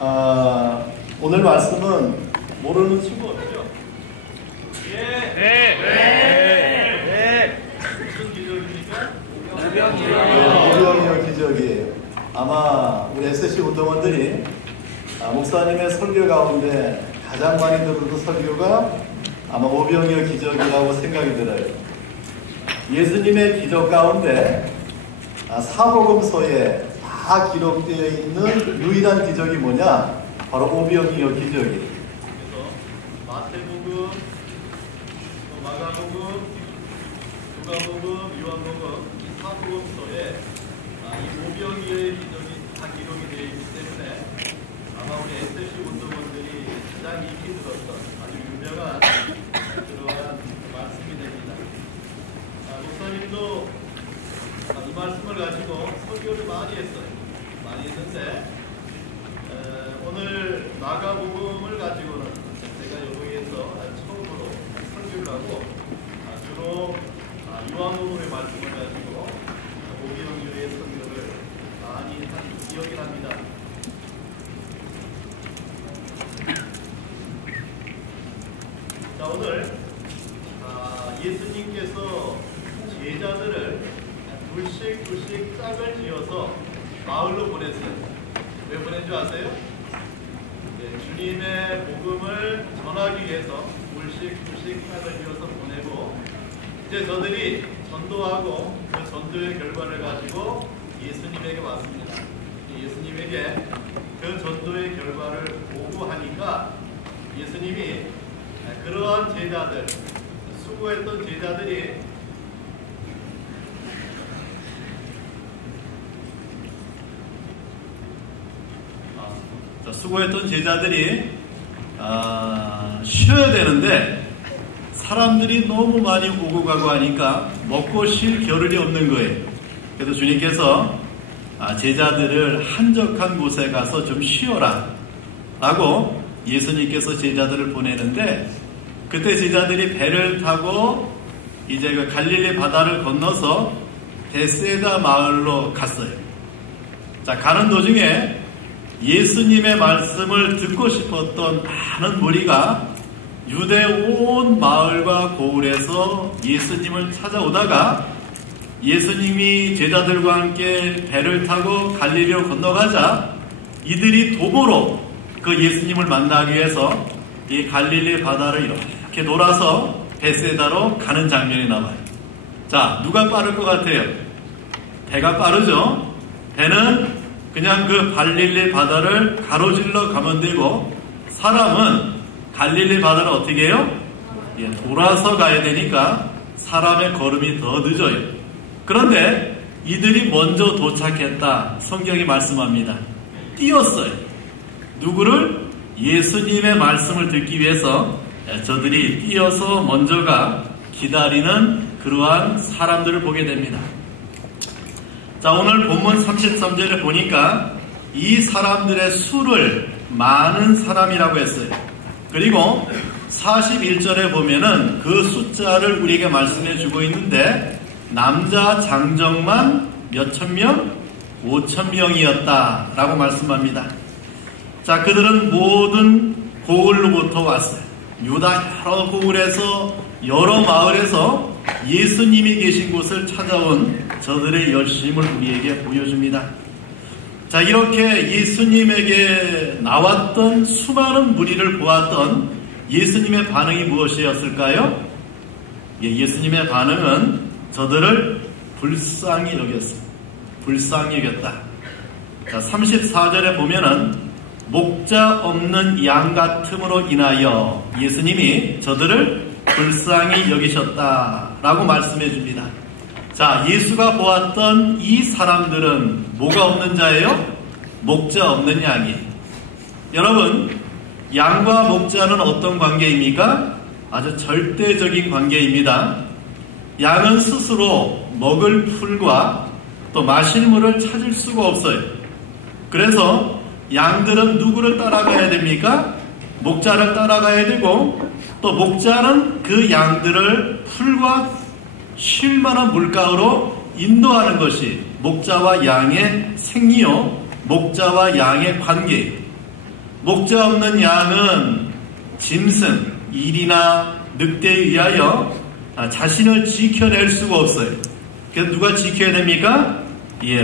오늘 말씀은 모르는 친구 없죠? 무슨 기적입니까? 오병이어 기적이에요. 아마 우리 SC 운동원들이 목사님의 설교 가운데 가장 많이 들은 설교가 아마 오병이어 기적이라고 생각이 들어요. 예수님의 기적 가운데 사복음서에 다 기록되어 있는 유일한 기적이 뭐냐? 바로 오병이어 기적이에요. 그래서 마태복음, 마가복음, 누가복음, 요한복음 이 사복음서에 이 오병이어의 기적이 다 기록이 되어 있기 때문에 아마 우리 SC 운동원들이 가장 익히 들었던 아주 유명한 그러한 말씀이 됩니다. 목사님도 이 말씀을 가지고 설교를 많이 했어요. 많이 했는데 오늘 마가복음을 가지고는 제가 여기에서 처음으로 설교를 하고 주로 요한복음의 말씀을 가지고 오병이어의 설교를 많이 한 기억이 납니다. 자, 오늘 예수님께서 제자들을 둘씩 짝을 지어서 마을로 보냈어요. 왜 보낸 줄 아세요? 주님의 복음을 전하기 위해서 둘씩 짝을 지어서 보내고 이제 저들이 전도하고 그 전도의 결과를 가지고 예수님에게 왔습니다. 예수님에게 그 전도의 결과를 보고하니까 예수님이 그러한 제자들, 수고했던 제자들이 쉬어야 되는데 사람들이 너무 많이 오고 가고 하니까 먹고 쉴 겨를이 없는 거예요. 그래서 주님께서 제자들을 한적한 곳에 가서 좀 쉬어라 라고 예수님께서 제자들을 보내는데 그때 제자들이 배를 타고 이제 그 갈릴리 바다를 건너서 베세다 마을로 갔어요. 자, 가는 도중에 예수님의 말씀을 듣고 싶었던 많은 무리가 유대 온 마을과 고을에서 예수님을 찾아오다가 예수님이 제자들과 함께 배를 타고 갈릴리로 건너가자 이들이 도보로 그 예수님을 만나기 위해서 이 갈릴리 바다를 이렇게 돌아서 베세다로 가는 장면이 나와요. 자, 누가 빠를 것 같아요? 배가 빠르죠? 배는 그냥 그 갈릴리 바다를 가로질러 가면 되고 사람은 갈릴리 바다를 어떻게 해요? 돌아서 가야 되니까 사람의 걸음이 더 늦어요. 그런데 이들이 먼저 도착했다. 성경이 말씀합니다. 뛰었어요. 누구를? 예수님의 말씀을 듣기 위해서 저들이 뛰어서 먼저가 기다리는 그러한 사람들을 보게 됩니다. 자, 오늘 본문 33절에 보니까 이 사람들의 수를 많은 사람이라고 했어요. 그리고 41절에 보면은 그 숫자를 우리에게 말씀해 주고 있는데 남자 장정만 몇천 명? 5천 명이었다 라고 말씀합니다. 자, 그들은 모든 고을로부터 왔어요. 유다 여러 고을에서 여러 마을에서 예수님이 계신 곳을 찾아온 저들의 열심을 우리에게 보여줍니다. 자, 이렇게 예수님에게 나왔던 수많은 무리를 보았던 예수님의 반응이 무엇이었을까요? 예수님의 반응은 저들을 불쌍히 여겼어요. 불쌍히 여겼다. 자, 34절에 보면은 목자 없는 양 같음으로 인하여 예수님이 저들을 불쌍히 여기셨다라고 말씀해 줍니다. 자, 예수가 보았던 이 사람들은 뭐가 없는 자예요? 목자 없는 양이에요. 여러분, 양과 목자는 어떤 관계입니까? 아주 절대적인 관계입니다. 양은 스스로 먹을 풀과 또 마실 물을 찾을 수가 없어요. 그래서 양들은 누구를 따라가야 됩니까? 목자를 따라가야 되고 또 목자는 그 양들을 풀과 쉴 만한 물가로 인도하는 것이 목자와 양의 생리요 목자와 양의 관계예요. 목자 없는 양은 짐승, 일이나 늑대에 의하여 자신을 지켜낼 수가 없어요. 그래서 누가 지켜야 됩니까?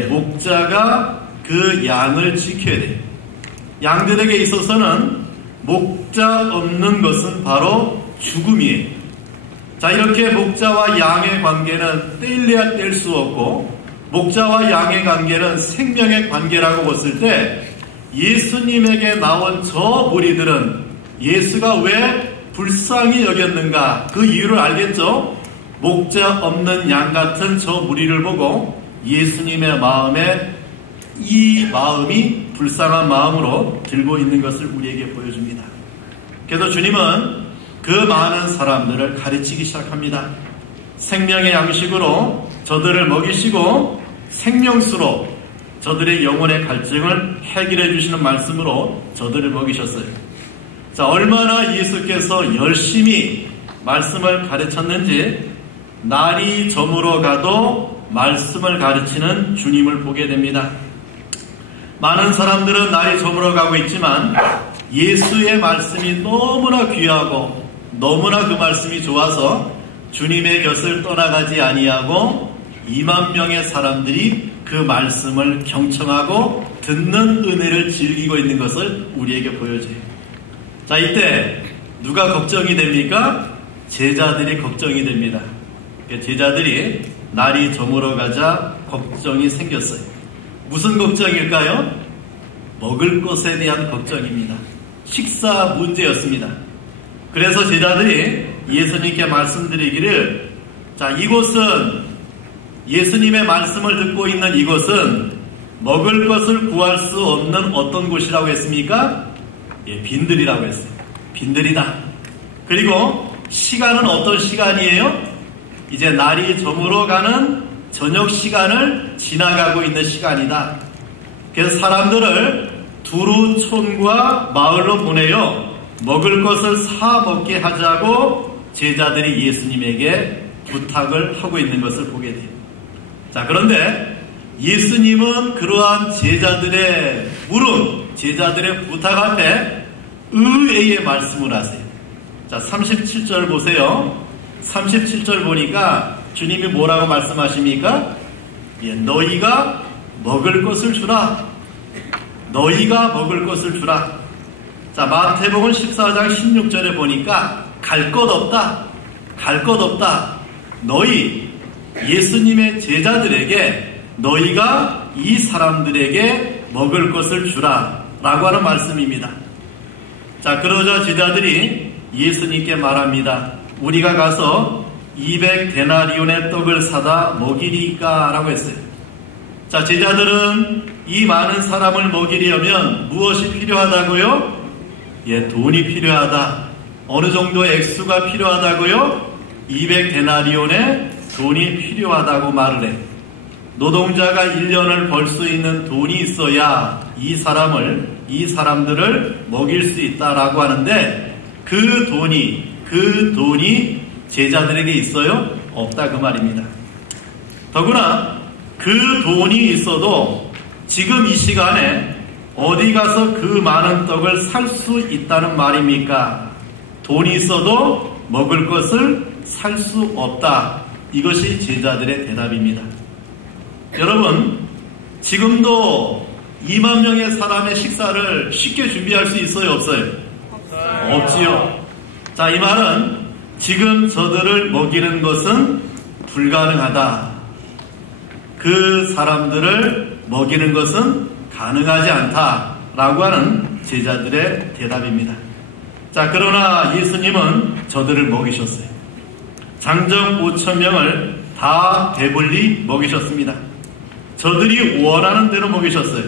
목자가 그 양을 지켜야 돼요. 양들에게 있어서는 목자 없는 것은 바로 죽음이에요. 자, 이렇게 목자와 양의 관계는 떼일래야 뗄 수 없고, 목자와 양의 관계는 생명의 관계라고 봤을 때, 예수님에게 나온 저 무리들은 예수가 왜 불쌍히 여겼는가, 그 이유를 알겠죠? 목자 없는 양 같은 저 무리를 보고 예수님의 마음에 이 마음이 불쌍한 마음으로 들고 있는 것을 우리에게 보여줍니다. 그래서 주님은 그 많은 사람들을 가르치기 시작합니다. 생명의 양식으로 저들을 먹이시고 생명수로 저들의 영혼의 갈증을 해결해 주시는 말씀으로 저들을 먹이셨어요. 자, 얼마나 예수께서 열심히 말씀을 가르쳤는지 날이 저물어 가도 말씀을 가르치는 주님을 보게 됩니다. 많은 사람들은 날이 저물어 가고 있지만 예수의 말씀이 너무나 귀하고 너무나 그 말씀이 좋아서 주님의 곁을 떠나가지 아니하고 2만 명의 사람들이 그 말씀을 경청하고 듣는 은혜를 즐기고 있는 것을 우리에게 보여줘요. 자, 이때 누가 걱정이 됩니까? 제자들이 걱정이 됩니다. 제자들이 날이 저물어 가자 걱정이 생겼어요. 무슨 걱정일까요? 먹을 것에 대한 걱정입니다. 식사 문제였습니다. 그래서 제자들이 예수님께 말씀드리기를, 자, 이곳은 예수님의 말씀을 듣고 있는 이곳은 먹을 것을 구할 수 없는 어떤 곳이라고 했습니까? 빈들이라고 했어요. 빈들이다. 그리고 시간은 어떤 시간이에요? 이제 날이 저물어가는 저녁 시간을 지나가고 있는 시간이다. 그래서 사람들을 두루 촌과 마을로 보내요. 먹을 것을 사 먹게 하자고 제자들이 예수님에게 부탁을 하고 있는 것을 보게 돼요. 자, 그런데 예수님은 그러한 제자들의 물음, 제자들의 부탁 앞에 의외의 말씀을 하세요. 자, 37절 보세요. 37절 보니까 주님이 뭐라고 말씀하십니까? 너희가 먹을 것을 주라. 너희가 먹을 것을 주라. 자, 마태복음 14장 16절에 보니까 갈 것 없다. 갈 것 없다. 너희 예수님의 제자들에게 너희가 이 사람들에게 먹을 것을 주라 라고 하는 말씀입니다. 자, 그러자 제자들이 예수님께 말합니다. 우리가 가서 200데나리온의 떡을 사다 먹이리까 라고 했어요. 자, 제자들은 이 많은 사람을 먹이려면 무엇이 필요하다고요? 돈이 필요하다. 어느 정도의 액수가 필요하다고요? 200데나리온의 돈이 필요하다고 말을 해. 노동자가 1년을 벌 수 있는 돈이 있어야 이 사람들을 먹일 수 있다라고 하는데 그 돈이 제자들에게 있어요? 없다 그 말입니다. 더구나 그 돈이 있어도 지금 이 시간에 어디 가서 그 많은 떡을 살 수 있다는 말입니까? 돈이 있어도 먹을 것을 살 수 없다. 이것이 제자들의 대답입니다. 여러분, 지금도 2만 명의 사람의 식사를 쉽게 준비할 수 있어요? 없어요? 없지요. 자, 이 말은 지금 저들을 먹이는 것은 불가능하다. 그 사람들을 먹이는 것은 가능하지 않다라고 하는 제자들의 대답입니다. 자, 그러나 예수님은 저들을 먹이셨어요. 장정 5,000명을 다 배불리 먹이셨습니다. 저들이 원하는 대로 먹이셨어요.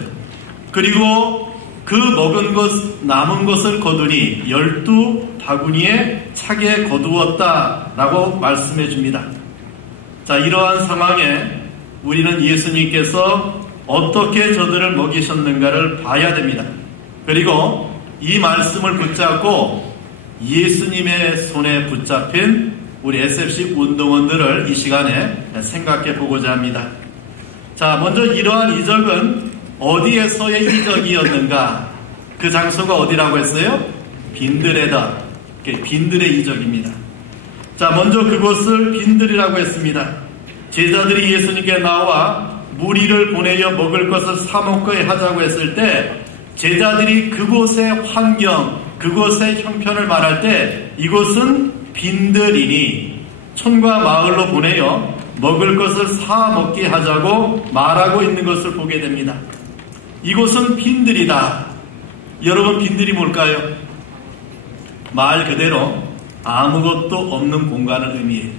그리고 그 먹은 것, 남은 것을 거두니 12바구니에 차게 거두었다라고 말씀해 줍니다. 자, 이러한 상황에 우리는 예수님께서 어떻게 저들을 먹이셨는가를 봐야 됩니다. 그리고 이 말씀을 붙잡고 예수님의 손에 붙잡힌 우리 SFC 운동원들을 이 시간에 생각해 보고자 합니다. 자, 먼저 이러한 이적은 어디에서의 이적이었는가? 그 장소가 어디라고 했어요? 빈드레다. 빈드레 이적입니다. 자, 먼저 그곳을 빈들이라고 했습니다. 제자들이 예수님께 나와 무리를 보내어 먹을 것을 사 먹게 하자고 했을 때 제자들이 그곳의 환경, 그곳의 형편을 말할 때 이곳은 빈들이니 촌과 마을로 보내어 먹을 것을 사 먹게 하자고 말하고 있는 것을 보게 됩니다. 이곳은 빈들이다. 여러분, 빈들이 뭘까요? 말 그대로 아무것도 없는 공간을 의미해요.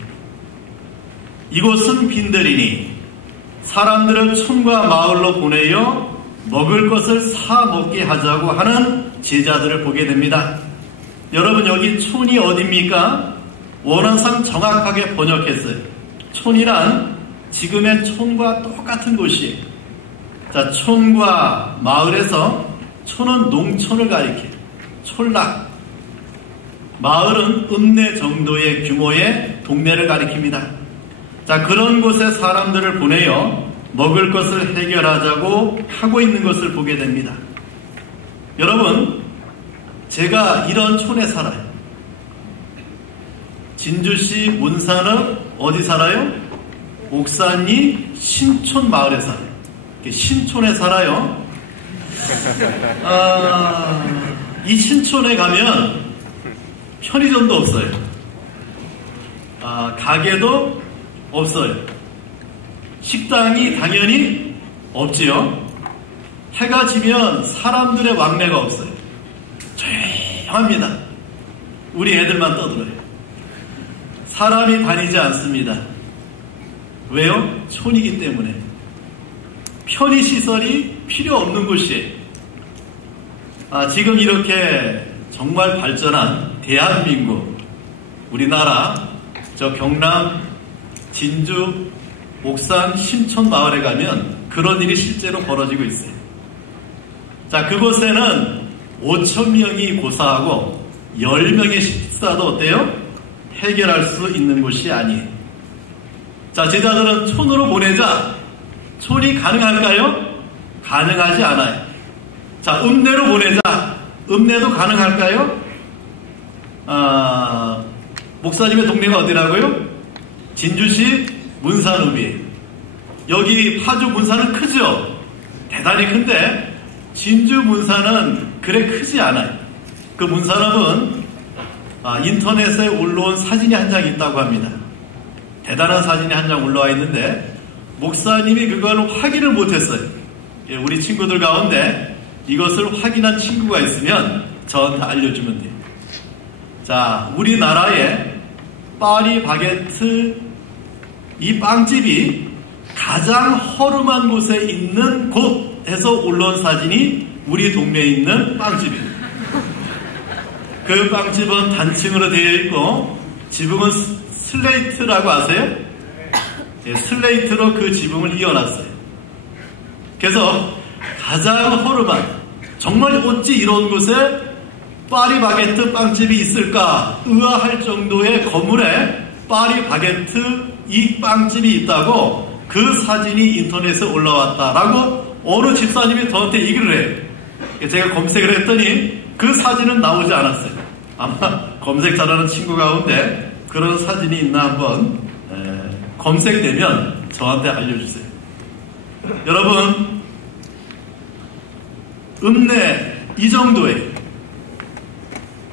이곳은 빈들이니 사람들을 촌과 마을로 보내어 먹을 것을 사 먹게 하자고 하는 제자들을 보게 됩니다. 여러분, 여기 촌이 어디입니까? 원어상 정확하게 번역했어요. 촌이란 지금의 촌과 똑같은 곳이에요. 자, 촌과 마을에서 촌은 농촌을 가리켜요. 촌락. 마을은 읍내 정도의 규모의 동네를 가리킵니다. 자, 그런 곳에 사람들을 보내어 먹을 것을 해결하자고 하고 있는 것을 보게 됩니다. 여러분, 제가 이런 촌에 살아요. 진주시 문산읍 어디 살아요? 옥산리 신촌 마을에 살아요. 신촌에 살아요. 이 신촌에 가면 편의점도 없어요. 가게도 없어요. 식당이 당연히 없지요. 해가 지면 사람들의 왕래가 없어요. 조용합니다. 우리 애들만 떠들어요. 사람이 다니지 않습니다. 왜요? 촌이기 때문에. 편의시설이 필요 없는 곳이에요. 지금 이렇게 정말 발전한 대한민국, 우리나라 저 경남 진주 옥산 신촌 마을에 가면 그런 일이 실제로 벌어지고 있어요. 자, 그곳에는 5,000명이 고사하고 10명의 식사도 어때요? 해결할 수 있는 곳이 아니에요. 자, 제자들은 촌으로 보내자. 촌이 가능할까요? 가능하지 않아요. 자, 읍내로 보내자. 읍내도 가능할까요? 목사님의 동네가 어디라고요? 진주시 문산읍이에요. 여기 파주 문산은 크죠? 대단히 큰데 진주 문산은 그래 크지 않아요. 그 문산읍은 인터넷에 올라온 사진이 한 장 있다고 합니다. 대단한 사진이 한 장 올라와 있는데 목사님이 그걸 확인을 못했어요. 우리 친구들 가운데 이것을 확인한 친구가 있으면 저한테 알려주면 돼요. 자, 우리나라의 파리 바게트 이 빵집이 가장 허름한 곳에 있는 곳에서 올라온 사진이 우리 동네에 있는 빵집입니다. 그 빵집은 단층으로 되어 있고 지붕은 슬레이트라고 아세요? 네, 슬레이트로 그 지붕을 이어놨어요. 그래서 가장 허름한, 정말 어찌 이런 곳에 파리 바게트 빵집이 있을까 의아할 정도의 건물에 파리 바게트 이 빵집이 있다고 그 사진이 인터넷에 올라왔다라고 어느 집사님이 저한테 얘기를 해요. 제가 검색을 했더니 그 사진은 나오지 않았어요. 아마 검색 잘하는 친구 가운데 그런 사진이 있나 한번 검색되면 저한테 알려주세요. 여러분, 읍내 이 정도에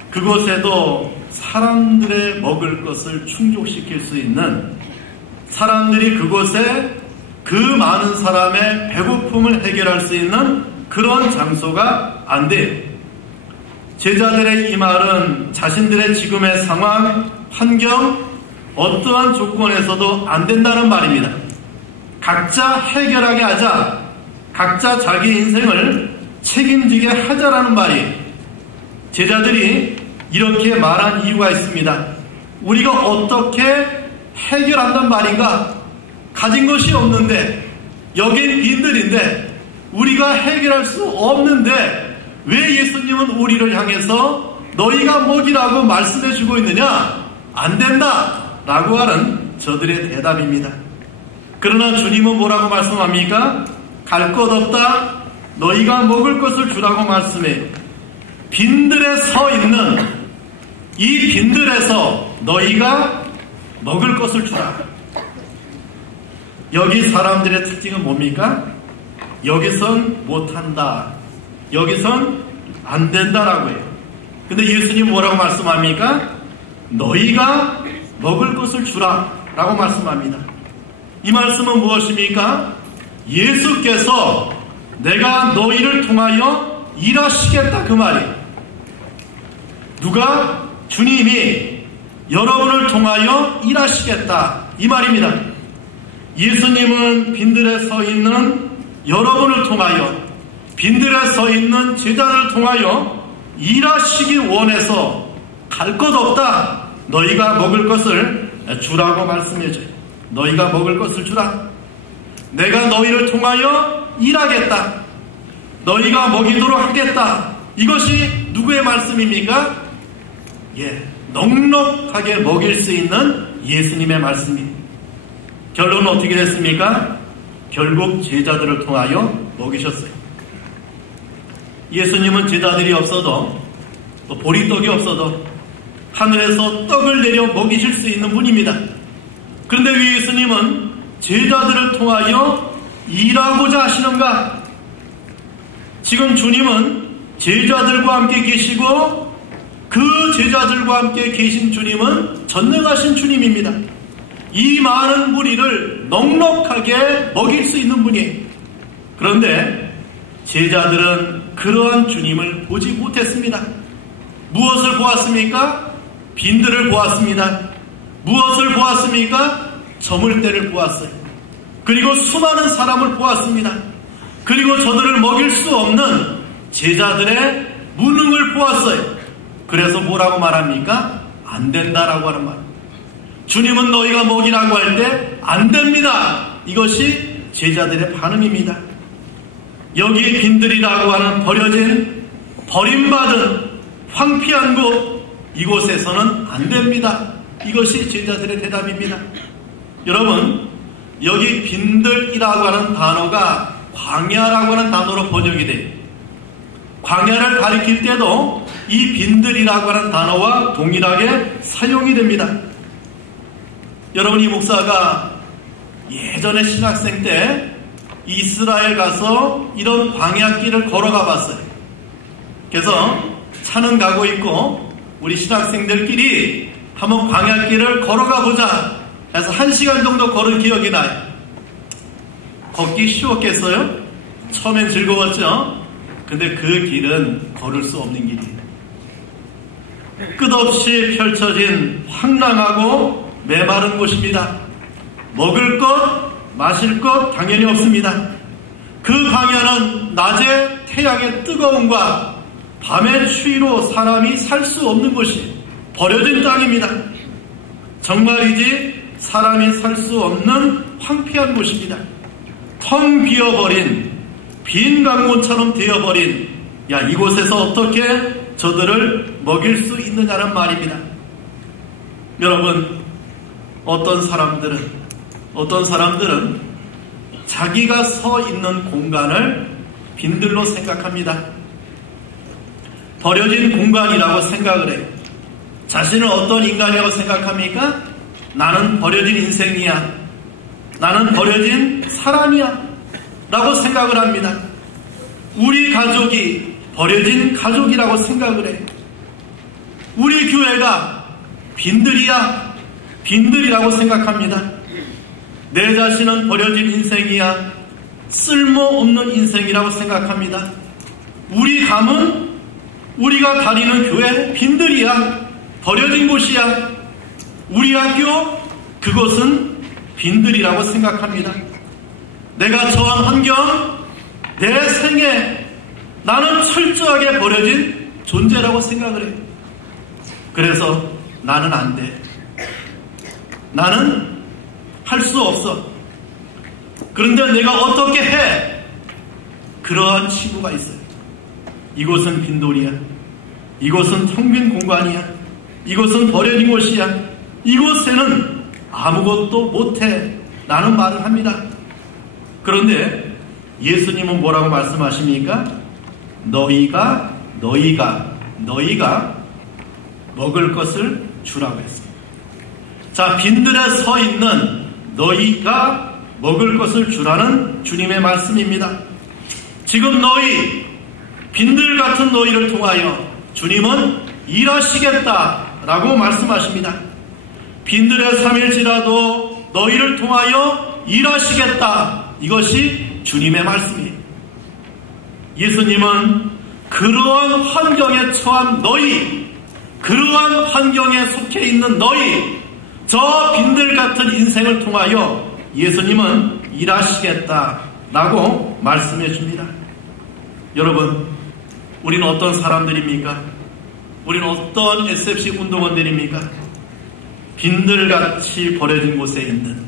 그곳에도 사람들의 먹을 것을 충족시킬 수 있는, 사람들이 그곳에 그 많은 사람의 배고픔을 해결할 수 있는 그런 장소가 안 돼요. 제자들의 이 말은 자신들의 지금의 상황, 환경, 어떠한 조건에서도 안 된다는 말입니다. 각자 해결하게 하자, 각자 자기 인생을 책임지게 하자라는 말이에요. 제자들이 이렇게 말한 이유가 있습니다. 우리가 어떻게 해결한단 말인가? 가진 것이 없는데, 여긴 빈들인데 우리가 해결할 수 없는데 왜 예수님은 우리를 향해서 너희가 먹이라고 말씀해 주고 있느냐? 안 된다 라고 하는 저들의 대답입니다. 그러나 주님은 뭐라고 말씀합니까? 갈 것 없다, 너희가 먹을 것을 주라고 말씀해요. 빈들에 서 있는 이 빈들에서 너희가 먹을 것을 주라. 여기 사람들의 특징은 뭡니까? 여기선 못한다. 여기선 안 된다라고 해요. 근데 예수님 뭐라고 말씀합니까? 너희가 먹을 것을 주라 라고 말씀합니다. 이 말씀은 무엇입니까? 예수께서 내가 너희를 통하여 일하시겠다 그 말이에요. 누가? 주님이 여러분을 통하여 일하시겠다 이 말입니다. 예수님은 빈들에 서 있는 여러분을 통하여, 빈들에 서 있는 제자들을 통하여 일하시기 원해서 갈 것 없다. 너희가 먹을 것을 주라고 말씀해줘요. 너희가 먹을 것을 주라. 내가 너희를 통하여 일하겠다. 너희가 먹이도록 하겠다. 이것이 누구의 말씀입니까? 넉넉하게 먹일 수 있는 예수님의 말씀입니다. 결론은 어떻게 됐습니까? 결국 제자들을 통하여 먹이셨어요. 예수님은 제자들이 없어도, 또 보리떡이 없어도 하늘에서 떡을 내려 먹이실 수 있는 분입니다. 그런데 왜 예수님은 제자들을 통하여 일하고자 하시는가? 지금 주님은 제자들과 함께 계시고 그 제자들과 함께 계신 주님은 전능하신 주님입니다. 이 많은 무리를 넉넉하게 먹일 수 있는 분이에요. 그런데 제자들은 그러한 주님을 보지 못했습니다. 무엇을 보았습니까? 빈들을 보았습니다. 무엇을 보았습니까? 저물 때를 보았어요. 그리고 수많은 사람을 보았습니다. 그리고 저들을 먹일 수 없는 제자들의 무능을 보았어요. 그래서 뭐라고 말합니까? 안 된다라고 하는 말. 주님은 너희가 먹이라고 할 때 안 됩니다. 이것이 제자들의 반응입니다. 여기 빈들이라고 하는 버려진, 버림받은 황폐한 곳, 이곳에서는 안 됩니다. 이것이 제자들의 대답입니다. 여러분, 여기 빈들이라고 하는 단어가 광야라고 하는 단어로 번역이 돼요. 광야를 가리킬 때도 이 빈들이라고 하는 단어와 동일하게 사용이 됩니다. 여러분, 이 목사가 예전에 신학생 때 이스라엘 가서 이런 광야길을 걸어가 봤어요. 그래서 차는 가고 있고 우리 신학생들끼리 한번 광야길을 걸어가 보자 해서 1시간 정도 걸은 기억이 나요. 걷기 쉬웠겠어요? 처음엔 즐거웠죠? 근데 그 길은 걸을 수 없는 길이에요. 끝없이 펼쳐진 황량하고 메마른 곳입니다. 먹을 것, 마실 것 당연히 없습니다. 그 광야는 낮에 태양의 뜨거움과 밤의 추위로 사람이 살 수 없는 곳이 버려진 땅입니다. 정말이지 사람이 살 수 없는 황폐한 곳입니다. 텅 비어버린 빈 강문처럼 되어버린, 이곳에서 어떻게 저들을 먹일 수 있느냐는 말입니다. 여러분, 어떤 사람들은 자기가 서 있는 공간을 빈들로 생각합니다. 버려진 공간이라고 생각을 해요. 자신은 어떤 인간이라고 생각합니까? 나는 버려진 인생이야. 나는 버려진 사람이야. 라고 생각을 합니다. 우리 가족이 버려진 가족이라고 생각을 해요. 우리 교회가 빈들이야. 빈들이라고 생각합니다. 내 자신은 버려진 인생이야. 쓸모없는 인생이라고 생각합니다. 우리 가문, 우리가 다니는 교회 빈들이야. 버려진 곳이야. 우리 학교, 그것은 빈들이라고 생각합니다. 내가 처한 환경, 내 생애, 나는 철저하게 버려진 존재라고 생각을 해요. 그래서 나는 안 돼. 나는 할 수 없어. 그런데 내가 어떻게 해? 그러한 치부가 있어요. 이곳은 빈돌이야. 이곳은 텅 빈 공간이야. 이곳은 버려진 곳이야. 이곳에는 아무것도 못해. 라는 말을 합니다. 그런데 예수님은 뭐라고 말씀하십니까? 너희가 너희가 먹을 것을 주라고 했습니다. 자, 빈들에 서 있는 너희가 먹을 것을 주라는 주님의 말씀입니다. 지금 너희, 빈들 같은 너희를 통하여 주님은 일하시겠다라고 말씀하십니다. 빈들에 삼일지라도 너희를 통하여 일하시겠다. 이것이 주님의 말씀이에요. 예수님은 그러한 환경에 처한 너희, 그러한 환경에 속해 있는 너희, 저 빈들 같은 인생을 통하여 예수님은 일하시겠다라고 말씀해 줍니다. 여러분, 우리는 어떤 사람들입니까? 우리는 어떤 SFC 운동원들입니까? 빈들같이 버려진 곳에 있는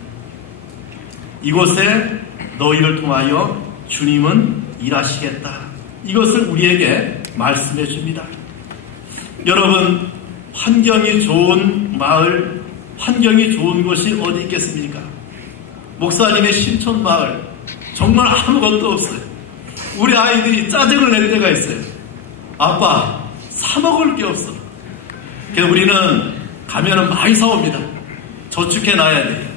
이곳에 너희를 통하여 주님은 일하시겠다. 이것을 우리에게 말씀해 줍니다. 여러분, 환경이 좋은 마을, 환경이 좋은 곳이 어디 있겠습니까? 목사님의 신촌마을, 정말 아무것도 없어요. 우리 아이들이 짜증을 낼 때가 있어요. 아빠, 사 먹을 게 없어. 그래서 우리는 가면은 많이 사옵니다. 저축해 놔야 돼.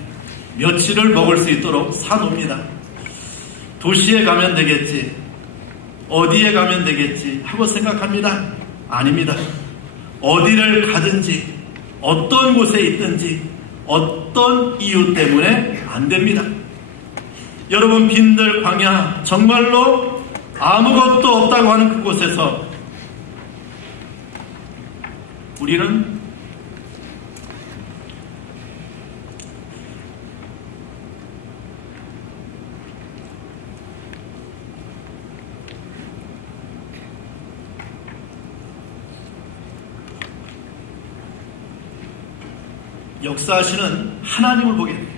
며칠을 먹을 수 있도록 사놓습니다. 도시에 가면 되겠지, 어디에 가면 되겠지 하고 생각합니다. 아닙니다. 어디를 가든지, 어떤 곳에 있든지, 어떤 이유 때문에 안 됩니다. 여러분, 빈들 광야, 정말로 아무것도 없다고 하는 그곳에서 우리는 역사하시는 하나님을 보게 됩니다.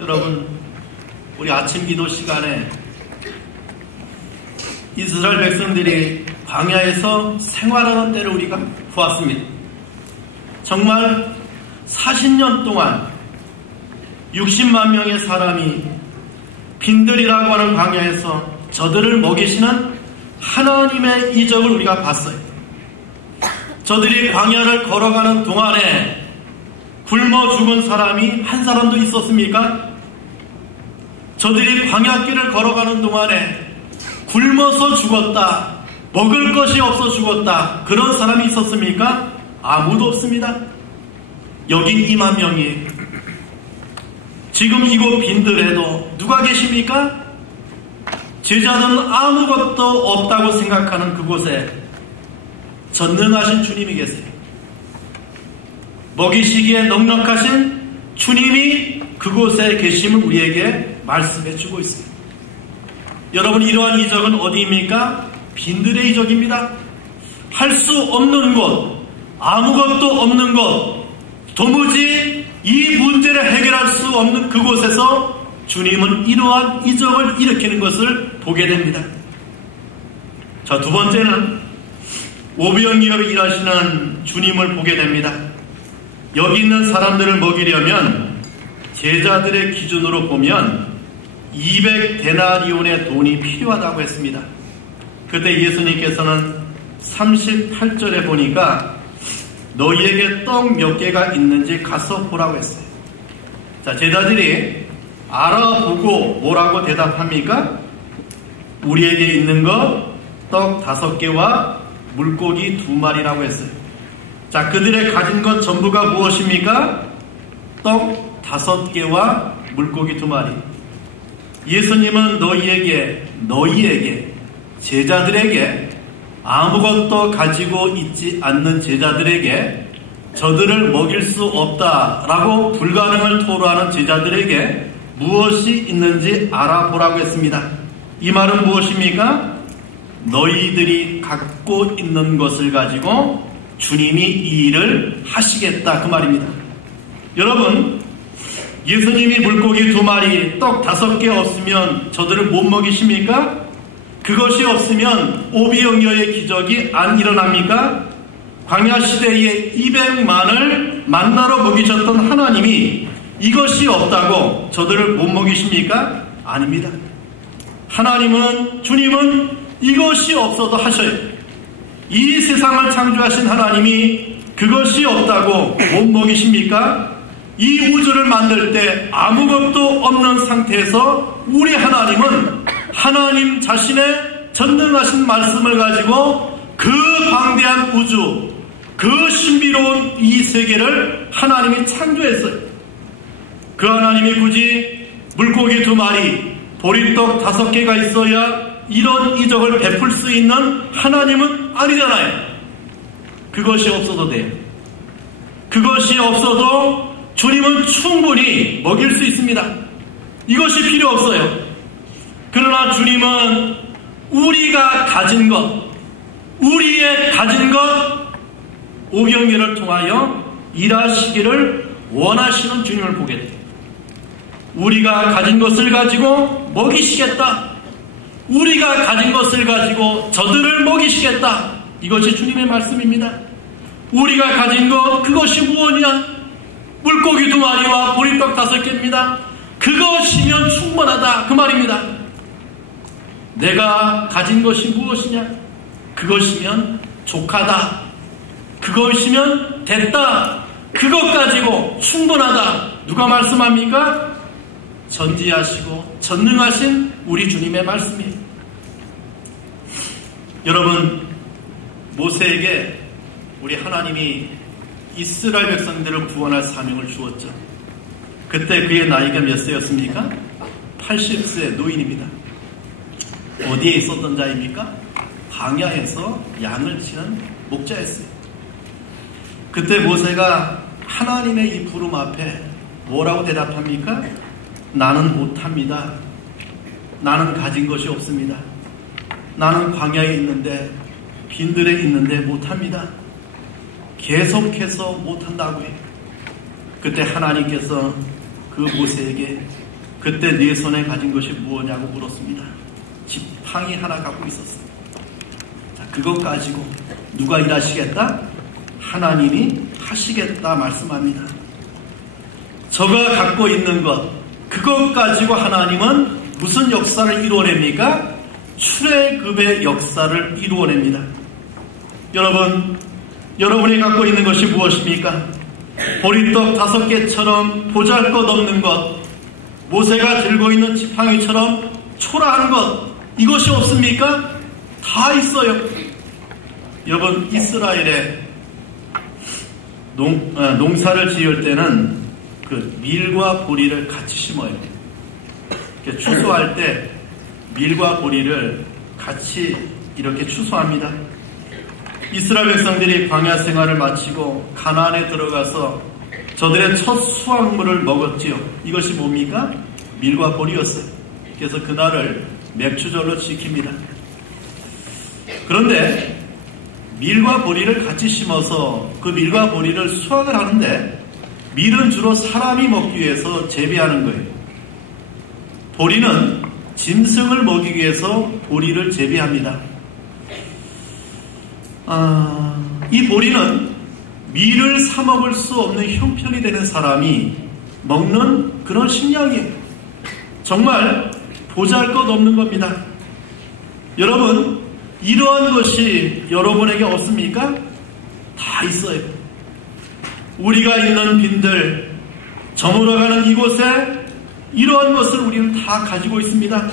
여러분, 우리 아침 기도 시간에 이스라엘 백성들이 광야에서 생활하는 때를 우리가 보았습니다. 정말 40년 동안 60만 명의 사람이 빈들이라고 하는 광야에서 저들을 먹이시는 하나님의 이적을 우리가 봤어요. 저들이 광야를 걸어가는 동안에 굶어 죽은 사람이 한 사람도 있었습니까? 저들이 광야길을 걸어가는 동안에 굶어서 죽었다, 먹을 것이 없어 죽었다, 그런 사람이 있었습니까? 아무도 없습니다. 여기 2만 명이에요. 지금 이곳 빈들에도 누가 계십니까? 제자들은 아무것도 없다고 생각하는 그곳에 전능하신 주님이 계세요. 먹이시기에 넉넉하신 주님이 그곳에 계심을 우리에게 말씀해 주고 있습니다. 여러분, 이러한 이적은 어디입니까? 빈들의 이적입니다. 할 수 없는 곳, 아무것도 없는 곳, 도무지 이 문제를 해결할 수 없는 그곳에서 주님은 이러한 이적을 일으키는 것을 보게 됩니다. 자, 두 번째는 오병이어로 일하시는 주님을 보게 됩니다. 여기 있는 사람들을 먹이려면 제자들의 기준으로 보면 200데나리온의 돈이 필요하다고 했습니다. 그때 예수님께서는 38절에 보니까 너희에게 떡 몇 개가 있는지 가서 보라고 했어요. 자, 제자들이 알아보고 뭐라고 대답합니까? 우리에게 있는 것 떡 5개와 물고기 2마리라고 했어요. 자, 그들의 가진 것 전부가 무엇입니까? 떡 5개와 물고기 2마리. 예수님은 너희에게 제자들에게 아무것도 가지고 있지 않는 제자들에게 저들을 먹일 수 없다라고 불가능을 토로하는 제자들에게 무엇이 있는지 알아보라고 했습니다. 이 말은 무엇입니까? 너희들이 갖고 있는 것을 가지고 주님이 이 일을 하시겠다, 그 말입니다. 여러분, 예수님이 물고기 2마리, 떡 5개 없으면 저들을 못 먹이십니까? 그것이 없으면 오병이어의 기적이 안 일어납니까? 광야 시대에 200만을 만나러 먹이셨던 하나님이 이것이 없다고 저들을 못 먹이십니까? 아닙니다. 하나님은, 주님은 이것이 없어도 하셔요. 이 세상을 창조하신 하나님이 그것이 없다고 못 먹이십니까? 이 우주를 만들 때 아무것도 없는 상태에서 우리 하나님은 하나님 자신의 전능하신 말씀을 가지고 그 광대한 우주, 그 신비로운 이 세계를 하나님이 창조했어요. 그 하나님이 굳이 물고기 2마리, 보리떡 5개가 있어야 이런 이적을 베풀 수 있는 하나님은 아니잖아요. 그것이 없어도 돼요. 그것이 없어도 주님은 충분히 먹일 수 있습니다. 이것이 필요 없어요. 그러나 주님은 우리가 가진 것, 우리의 가진 것, 오병이어를 통하여 일하시기를 원하시는 주님을 보게 돼요. 우리가 가진 것을 가지고 먹이시겠다. 우리가 가진 것을 가지고 저들을 먹이시겠다. 이것이 주님의 말씀입니다. 우리가 가진 것, 그것이 무엇이냐? 물고기 2마리와 보리떡 5개입니다. 그것이면 충분하다. 그 말입니다. 내가 가진 것이 무엇이냐? 그것이면 족하다. 그것이면 됐다. 그것 가지고 충분하다. 누가 말씀합니까? 전지하시고 전능하신 우리 주님의 말씀이에요. 여러분, 모세에게 우리 하나님이 이스라엘 백성들을 구원할 사명을 주었죠. 그때 그의 나이가 몇 세였습니까? 80세 노인입니다. 어디에 있었던 자입니까? 광야에서 양을 치는 목자였어요. 그때 모세가 하나님의 이 부름 앞에 뭐라고 대답합니까? 나는 못합니다. 나는 가진 것이 없습니다. 나는 광야에 있는데, 빈들에 있는데 못합니다. 계속해서 못한다고 해요. 그때 하나님께서 그 모세에게 그때 네 손에 가진 것이 무엇냐고 물었습니다. 지팡이 하나 갖고 있었어요. 자, 그것 가지고 누가 일하시겠다? 하나님이 하시겠다 말씀합니다. 저가 갖고 있는 것, 그것 가지고 하나님은 무슨 역사를 이루어냅니까? 출애굽의 역사를 이루어냅니다. 여러분, 여러분이 갖고 있는 것이 무엇입니까? 보리떡 5개처럼 보잘것없는 것, 모세가 들고 있는 지팡이처럼 초라한 것, 이것이 없습니까? 다 있어요. 여러분, 이스라엘에 농사를 지을 때는 그 밀과 보리를 같이 심어요. 추수할 때 밀과 보리를 같이 이렇게 추수합니다. 이스라엘 백성들이 광야 생활을 마치고 가나안에 들어가서 저들의 첫 수확물을 먹었지요. 이것이 뭡니까? 밀과 보리였어요. 그래서 그날을 맥추절로 지킵니다. 그런데 밀과 보리를 같이 심어서 그 밀과 보리를 수확을 하는데 밀은 주로 사람이 먹기 위해서 재배하는 거예요. 보리는 짐승을 먹이기 위해서 보리를 재배합니다. 이 보리는 밀을 사 먹을 수 없는 형편이 되는 사람이 먹는 그런 식량이에요. 정말 보잘것없는 겁니다. 여러분, 이러한 것이 여러분에게 없습니까? 다 있어요. 우리가 있는 빈들, 저물어가는 이곳에 이러한 것을 우리는 다 가지고 있습니다.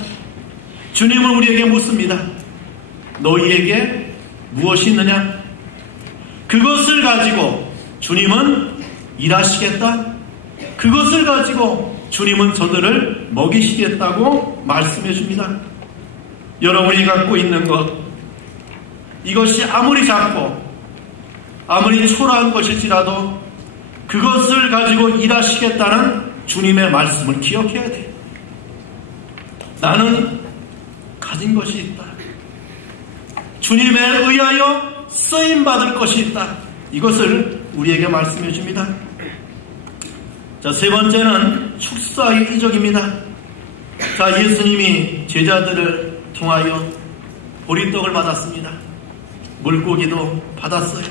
주님은 우리에게 묻습니다. 너희에게 무엇이 있느냐? 그것을 가지고 주님은 일하시겠다. 그것을 가지고 주님은 저들을 먹이시겠다고 말씀해 줍니다. 여러분이 갖고 있는 것, 이것이 아무리 작고 아무리 초라한 것일지라도 그것을 가지고 일하시겠다는 주님의 말씀을 기억해야 돼요. 나는 가진 것이 있다. 주님에 의하여 쓰임받을 것이 있다. 이것을 우리에게 말씀해 줍니다. 자, 세 번째는 축사의 이적입니다. 자, 예수님이 제자들을 통하여 보리떡을 받았습니다. 물고기도 받았어요.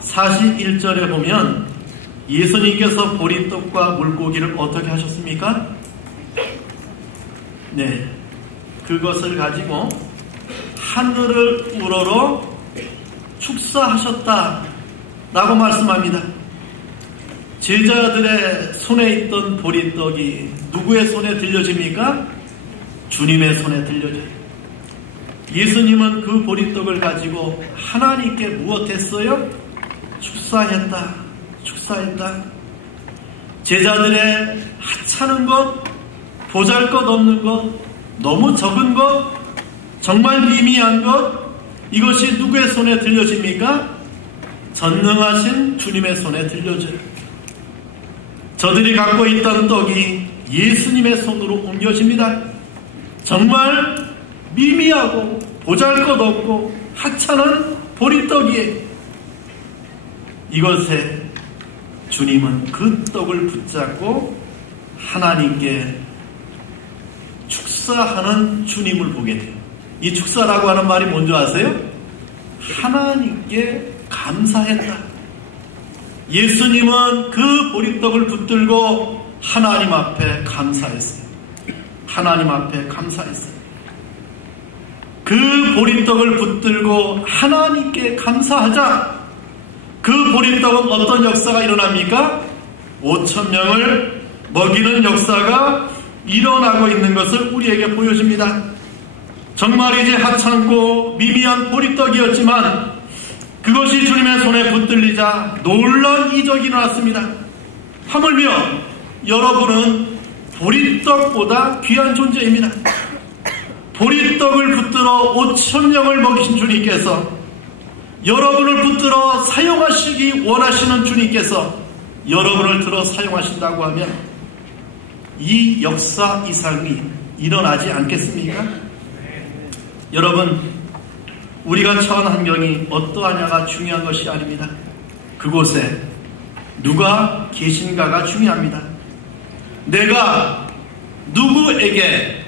41절에 보면 예수님께서 보리떡과 물고기를 어떻게 하셨습니까? 네, 그것을 가지고 하늘을 우러러 축사하셨다라고 말씀합니다. 제자들의 손에 있던 보리떡이 누구의 손에 들려집니까? 주님의 손에 들려져요. 예수님은 그 보리떡을 가지고 하나님께 무엇했어요? 축사했다. 제자들의 하찮은 것, 보잘것없는 것, 너무 적은 것, 정말 미미한 것, 이것이 누구의 손에 들려집니까? 전능하신 주님의 손에 들려져요. 저들이 갖고 있던 떡이 예수님의 손으로 옮겨집니다. 정말 미미하고 보잘것없고 하찮은 보리떡이에요. 이것에 주님은 그 떡을 붙잡고 하나님께 축사하는 주님을 보게 돼요. 이 축사라고 하는 말이 뭔지 아세요? 하나님께 감사했다. 예수님은 그 보리떡을 붙들고 하나님 앞에 감사했어요. 하나님 앞에 감사했어요. 그 보리떡을 붙들고 하나님께 감사하자. 그 보리떡은 어떤 역사가 일어납니까? 5,000명을 먹이는 역사가 일어나고 있는 것을 우리에게 보여줍니다. 정말 이제 하찮고 미미한 보리떡이었지만 그것이 주님의 손에 붙들리자 놀라운 이적이 일어났습니다. 하물며 여러분은 보리떡보다 귀한 존재입니다. 보리떡을 붙들어 5,000명을 먹이신 주님께서, 여러분을 붙들어 사용하시기 원하시는 주님께서 여러분을 들어 사용하신다고 하면 이 역사 이상이 일어나지 않겠습니까? 여러분, 우리가 처한 환경이 어떠하냐가 중요한 것이 아닙니다. 그곳에 누가 계신가가 중요합니다. 내가 누구에게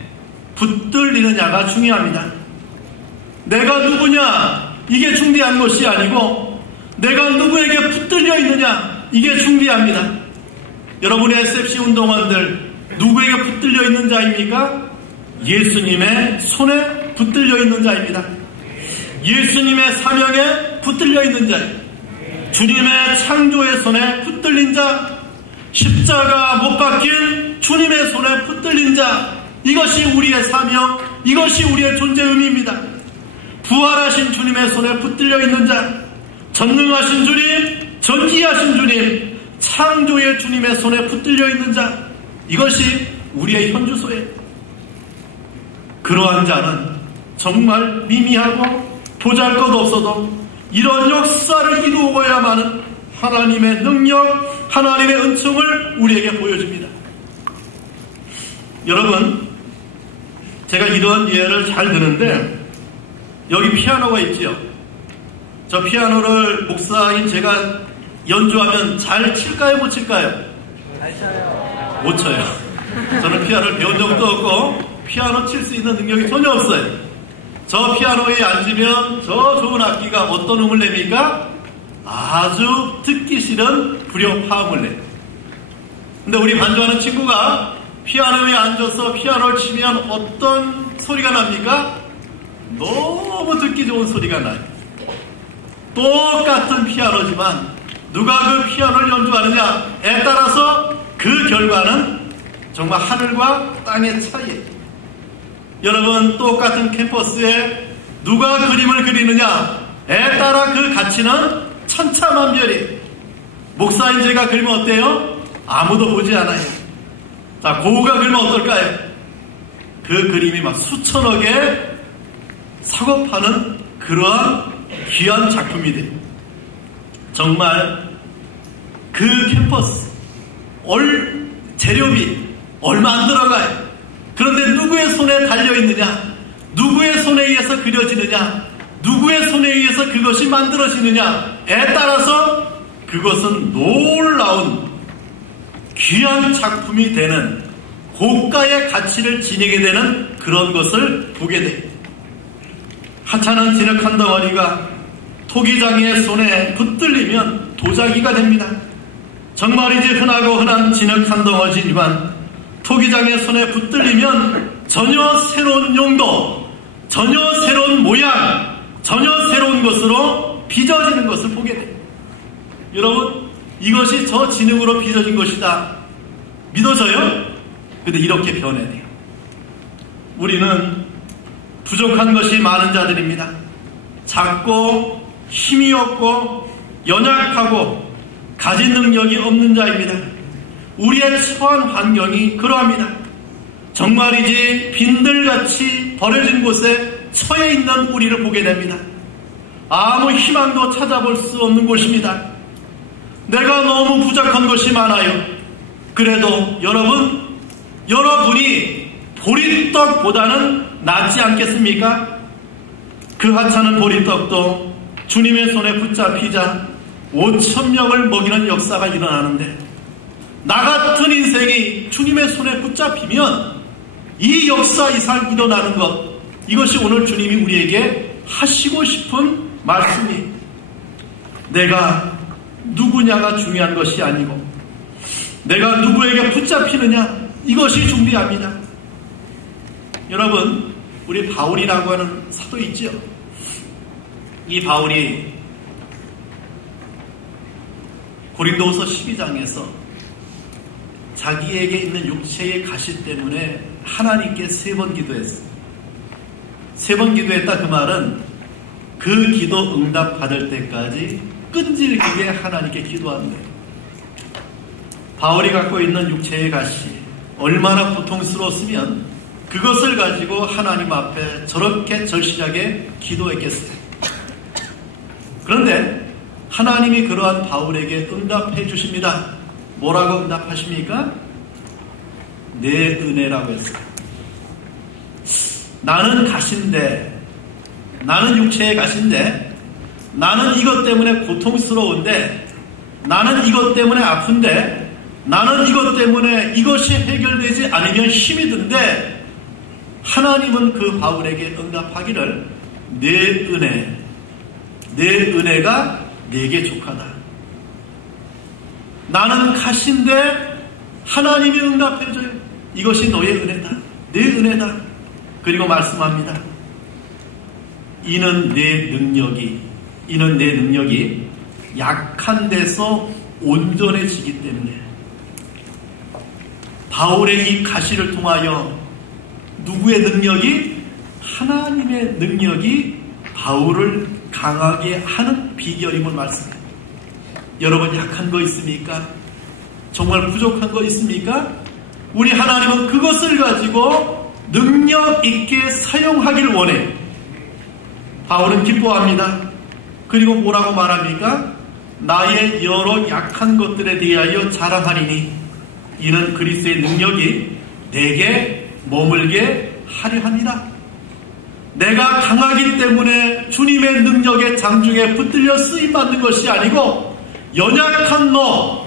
붙들리느냐가 중요합니다. 내가 누구냐, 이게 중요한 것이 아니고 내가 누구에게 붙들려 있느냐, 이게 중요합니다. 여러분의 SFC 운동원들 누구에게 붙들려 있는 자입니까? 예수님의 손에 붙들려 있는 자입니다. 예수님의 사명에 붙들려 있는 자예요. 주님의 창조의 손에 붙들린 자, 십자가 못 박힌 주님의 손에 붙들린 자, 이것이 우리의 사명, 이것이 우리의 존재 의미입니다. 부활하신 주님의 손에 붙들려 있는 자, 전능하신 주님, 전지하신 주님, 창조의 주님의 손에 붙들려 있는 자, 이것이 우리의 현주소예요. 그러한 자는 정말 미미하고 보잘것없어도 이런 역사를 이루어야만은 하나님의 능력, 하나님의 은총을 우리에게 보여줍니다. 여러분, 제가 이런 예를 잘 드는데 여기 피아노가 있죠. 저 피아노를 목사인 제가 연주하면 잘 칠까요, 못 칠까요? 잘 쳐요. 못 쳐요. 저는 피아노를 배운 적도 없고 피아노 칠 수 있는 능력이 전혀 없어요. 저 피아노에 앉으면 저 좋은 악기가 어떤 음을 냅니까? 아주 듣기 싫은 불협화음을 내요. 근데 우리 반주하는 친구가 피아노에 앉아서 피아노를 치면 어떤 소리가 납니까? 너무 듣기 좋은 소리가 나요. 똑같은 피아노지만 누가 그 피아노를 연주하느냐에 따라서 그 결과는 정말 하늘과 땅의 차이예요. 여러분, 똑같은 캠퍼스에 누가 그림을 그리느냐에 따라 그 가치는 천차만별이에요. 목사인 제가 그리면 어때요? 아무도 보지 않아요. 자, 고우가 그리면 어떨까요? 그 그림이 막 수천억에 사고 파는 그러한 귀한 작품이 돼요. 정말 그 캠퍼스 재료비 얼마 안 들어가요. 그런데 누구의 손에 달려있느냐, 누구의 손에 의해서 그려지느냐, 누구의 손에 의해서 그것이 만들어지느냐에 따라서 그것은 놀라운 귀한 작품이 되는, 고가의 가치를 지니게 되는 그런 것을 보게 돼요. 하찮은 진흙한 덩어리가 토기장이의 손에 붙들리면 도자기가 됩니다. 정말이지 흔하고 흔한 진흙한 덩어리지만 토기장의 손에 붙들리면 전혀 새로운 용도, 전혀 새로운 모양, 전혀 새로운 것으로 빚어지는 것을 보게 돼요. 여러분, 이것이 저 지능으로 빚어진 것이다. 믿어져요? 근데 이렇게 변해야 돼요. 우리는 부족한 것이 많은 자들입니다. 작고 힘이 없고 연약하고 가진 능력이 없는 자입니다. 우리의 처한 환경이 그러합니다. 정말이지 빈들같이 버려진 곳에 처해 있는 우리를 보게 됩니다. 아무 희망도 찾아볼 수 없는 곳입니다. 내가 너무 부족한 것이 많아요. 그래도 여러분이 보리떡보다는 낫지 않겠습니까? 그 하찮은 보리떡도 주님의 손에 붙잡히자 5,000명을 먹이는 역사가 일어나는데, 나 같은 인생이 주님의 손에 붙잡히면 이 역사 이상 일어나는 것, 이것이 오늘 주님이 우리에게 하시고 싶은 말씀이, 내가 누구냐가 중요한 것이 아니고 내가 누구에게 붙잡히느냐, 이것이 중요합니다. 여러분, 우리 바울이라고 하는 사도 있죠. 이 바울이 고린도후서 12장에서 자기에게 있는 육체의 가시 때문에 하나님께 3번 기도했어요. 3번 기도했다, 그 말은 그 기도 응답 받을 때까지 끈질기게 하나님께 기도하는 거예요. 바울이 갖고 있는 육체의 가시, 얼마나 고통스러웠으면 그것을 가지고 하나님 앞에 저렇게 절실하게 기도했겠어요. 그런데 하나님이 그러한 바울에게 응답해 주십니다. 뭐라고 응답하십니까? 내 은혜라고 했어요. 나는 가신데, 나는 육체의 가신데, 나는 이것 때문에 고통스러운데, 나는 이것 때문에 아픈데, 나는 이것 때문에 이것이 해결되지 않으면 힘이 든데, 하나님은 그 바울에게 응답하기를 내 은혜가 내게 족하다. 나는 가신데 하나님이 응답해줘요. 이것이 너의 은혜다. 내 은혜다. 그리고 말씀합니다. 이는 내 능력이 약한 데서 온전해지기 때문에. 바울의 이 가시를 통하여 누구의 능력이? 하나님의 능력이 바울을 강하게 하는 비결임을 말씀해요. 여러분, 약한 거 있습니까? 정말 부족한 거 있습니까? 우리 하나님은 그것을 가지고 능력 있게 사용하길 원해. 바울은 기뻐합니다. 그리고 뭐라고 말합니까? 나의 여러 약한 것들에 대하여 자랑하리니 이는 그리스도의 능력이 내게 머물게 하려 합니다. 내가 강하기 때문에 주님의 능력의 장중에 붙들려 쓰임받는 것이 아니고, 연약한 너,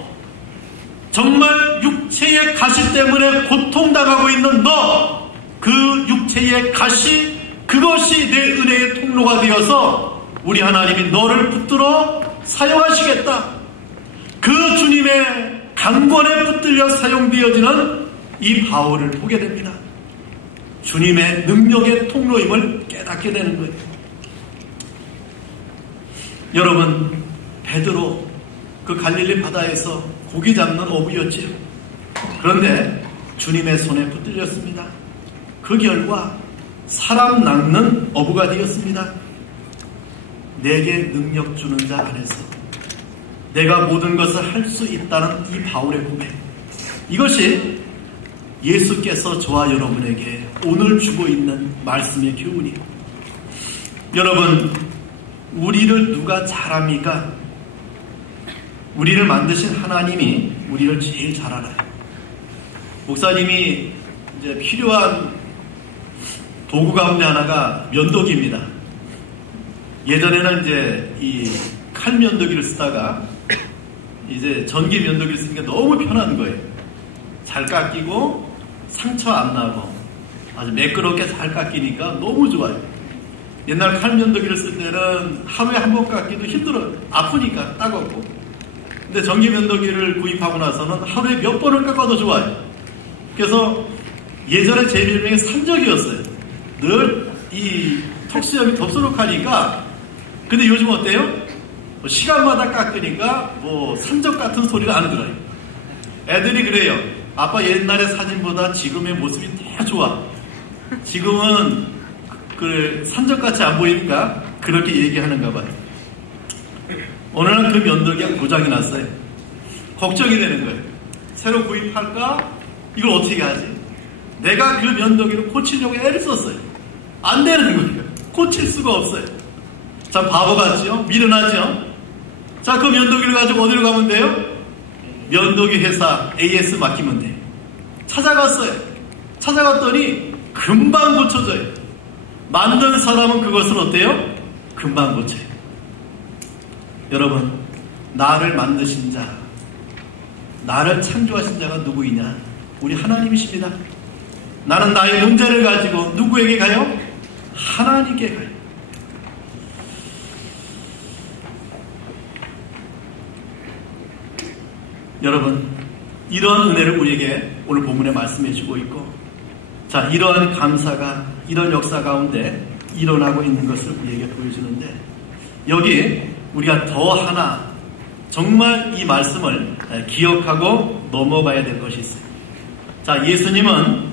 정말 육체의 가시 때문에 고통당하고 있는 너, 그 육체의 가시, 그것이 내 은혜의 통로가 되어서 우리 하나님이 너를 붙들어 사용하시겠다. 그 주님의 강권에 붙들려 사용되어지는 이 바울을 보게 됩니다. 주님의 능력의 통로임을 깨닫게 되는 거예요. 여러분, 베드로 그 갈릴리 바다에서 고기 잡는 어부였지요. 그런데 주님의 손에 붙들렸습니다. 그 결과 사람 낚는 어부가 되었습니다. 내게 능력 주는 자 안에서 내가 모든 것을 할 수 있다는 이 바울의 고백, 이것이 예수께서 저와 여러분에게 오늘 주고 있는 말씀의 교훈이에요. 여러분, 우리를 누가 잘합니까? 우리를 만드신 하나님이 우리를 제일 잘 알아요. 목사님이 이제 필요한 도구 가운데 하나가 면도기입니다. 예전에는 이제 이 칼면도기를 쓰다가 이제 전기 면도기를 쓰니까 너무 편한 거예요. 잘 깎이고 상처 안 나고 아주 매끄럽게 잘 깎이니까 너무 좋아요. 옛날 칼면도기를 쓸 때는 하루에 한 번 깎기도 힘들어요. 아프니까 따갑고. 근데 전기 면도기를 구입하고 나서는 하루에 몇 번을 깎아도 좋아요. 그래서 예전에 제 별명이 산적이었어요. 늘 이 턱수염이 덥수룩하니까. 근데 요즘 어때요? 시간마다 깎으니까 산적 같은 소리가 안 들어요. 애들이 그래요. 아빠 옛날의 사진보다 지금의 모습이 더 좋아. 지금은 산적같이 안 보이니까 그렇게 얘기하는가 봐요. 어느 날 그 면도기가 고장이 났어요. 걱정이 되는 거예요. 새로 구입할까? 이걸 어떻게 하지? 내가 그 면도기를 고치려고 애를 썼어요. 안 되는 거예요. 고칠 수가 없어요. 참 바보 같죠? 미련하죠? 자, 그 면도기를 가지고 어디로 가면 돼요? 면도기 회사 AS 맡기면 돼요. 찾아갔어요. 찾아갔더니 금방 고쳐져요. 만든 사람은 그것을 어때요? 금방 고쳐요. 여러분, 나를 만드신 자, 나를 창조하신 자가 누구이냐? 우리 하나님이십니다. 나는 나의 문제를 가지고 누구에게 가요? 하나님께 가요. 여러분, 이러한 은혜를 우리에게 오늘 본문에 말씀해 주고 있고, 자, 이러한 감사가 이런 역사 가운데 일어나고 있는 것을 우리에게 보여주는데, 여기 우리가 더 하나 정말 이 말씀을 기억하고 넘어가야 될 것이 있어요. 자, 예수님은